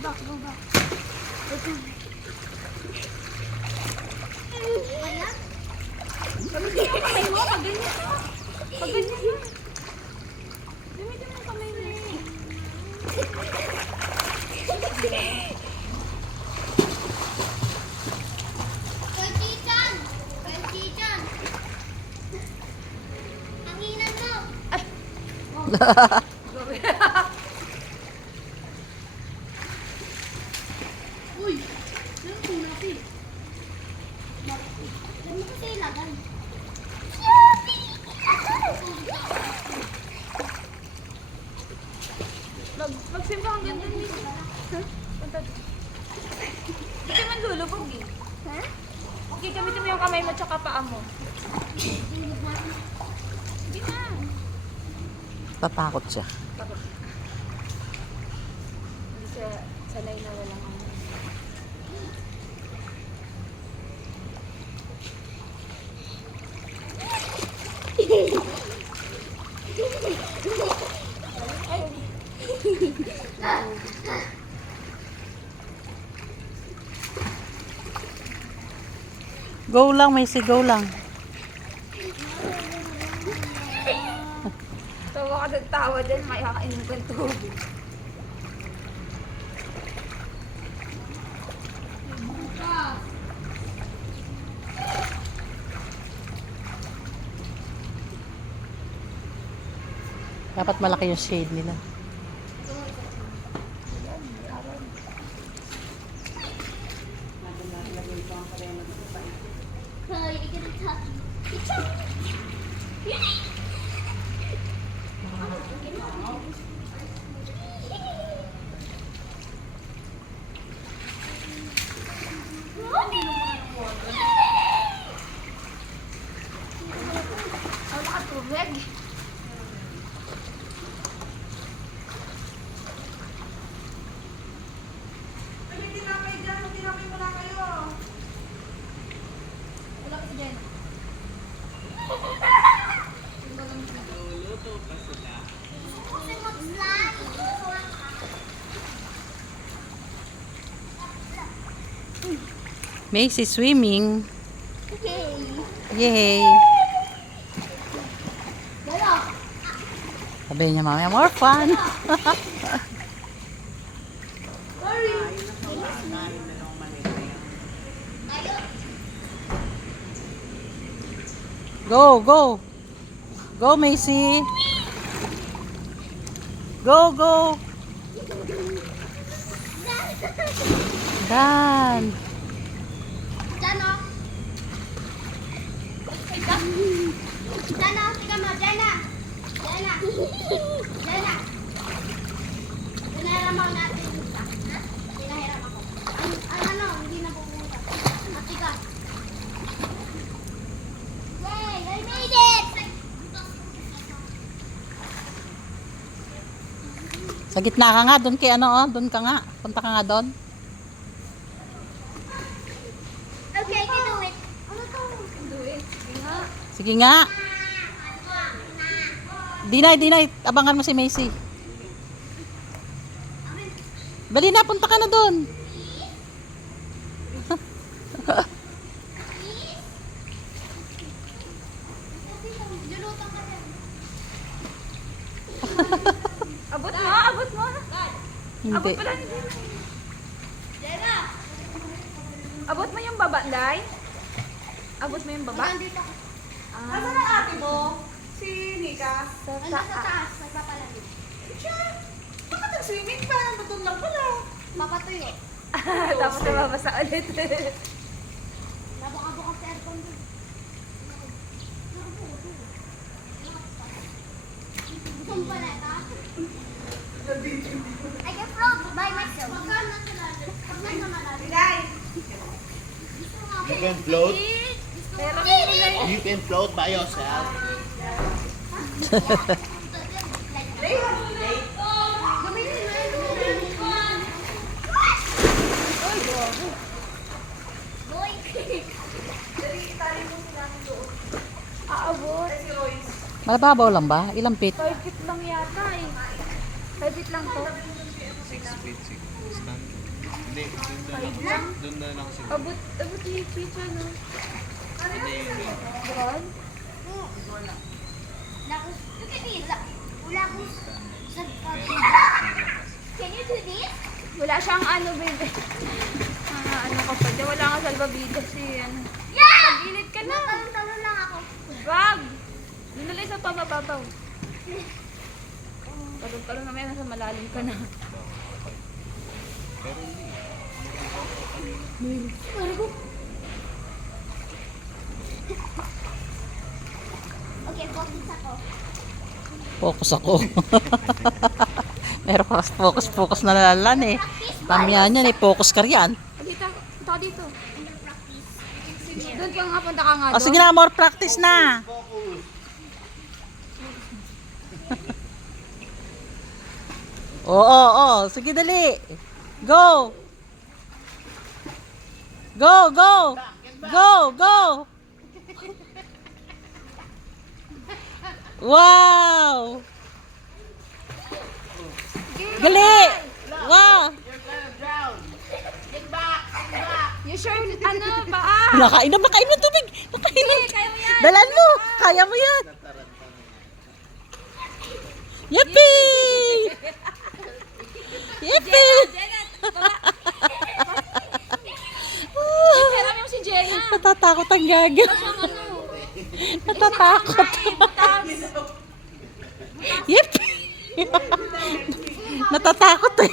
back, go back. Ayan. Gamitin mo kamay mo, pag ganyan mo. Pag ganyan mo. Gamitin mo kamay mo. Kay Chichan! Hanginan mo! Ay! Uy! Ano kung natin? Ano kasi ilagay? Magsimba kang ganda nito. Punta dito. Hindi man lulubog eh. Ha? Okay, gamitin mo yung kamay mo tsaka paa mo. Hindi na. Tatakot siya. Hindi siya sanay na walang ano. Go lang, Macy, go lang. Tawa ka ng tawa din, may kakainin ko ng tubig. Dapat malaki yung shade nila. Ang nakatubig. Wala kasi dyan. Macy swimming. Yay! Dala. Sabi niya mamaya, more fun. Go, go. Go, Macy. Go, go. Dan. Dana. Dana, tika mo, Dana. Dana. Dana. Pinahiram ako natin yung isa. Ha? Pinahiram ako. Ano, hindi na pupunta. Tika. Yay, I made it! Sa gitna ka nga, doon kay ano, oh, doon ka nga. Punta ka nga doon. Okay, I can do it. Ano to? Do it. Sige nga. Dinay, Dinay, abangan mo si Macy. Dali na, punta ka na doon. Lulutan ka rin. Abot mo, abot mo. Hindi. Abot pala hindi. Dana. Abot mo yung baba, Day. Abot mo yung baba. Nandito ako. Nasaan ang ate mo? Si Nika? Nandito sa taas. Nagpapalamig. Siya? Bakit nag-swimming pa? Doon lang pala. Papatuyo. Tapos nababasa ulit. Nabaka-baka sa aircon doon. Gusto mo pala ito? I can float by myself. Pag nasa malalim. Bigay! You can float. Pero may kulay. You can float by yourself. Gamitin mo yun. Boy! Dali, itali mo sila doon. Aabot. Ay, si Royce. Malababaw lang ba? Ilang feet? 5 feet lang yata eh. 5 feet lang to. lang. feet, 6 stand. Hindi, doon na lang siguro. Abot yung pizza, no? Hindi yun yun. Brad? Look at this. Wala akong Can you do this? Wala siyang ano, baby. Ano ka pa dyan? Wala kang salvavidas si ano. Yeah! Pag-init ka na. Talon lang ako. Wag! Dinalay sa pabababaw. Talon-talon na nasa malalim ka na. Pero hindi. Okay, focus ako. Focus ako. Meron ka focus na lalan eh. Tamihan yan eh, focus ka riyan. Dito, punta ka dito. Doon ka nga, punta ka nga O doon. sige na, more practice na. Oo, sige dali. Go. Go, go. Go, go. Wow. Gali. Wow. You sure, ano, paa? Nakain na tubig. Nakain. Kaya mo yan. Dalan mo. Kaya mo yan. Yippee! Yippee! Pero mo si Jenna. Natatakot ang gaga. Natatakot. Yippee! Natatakot eh.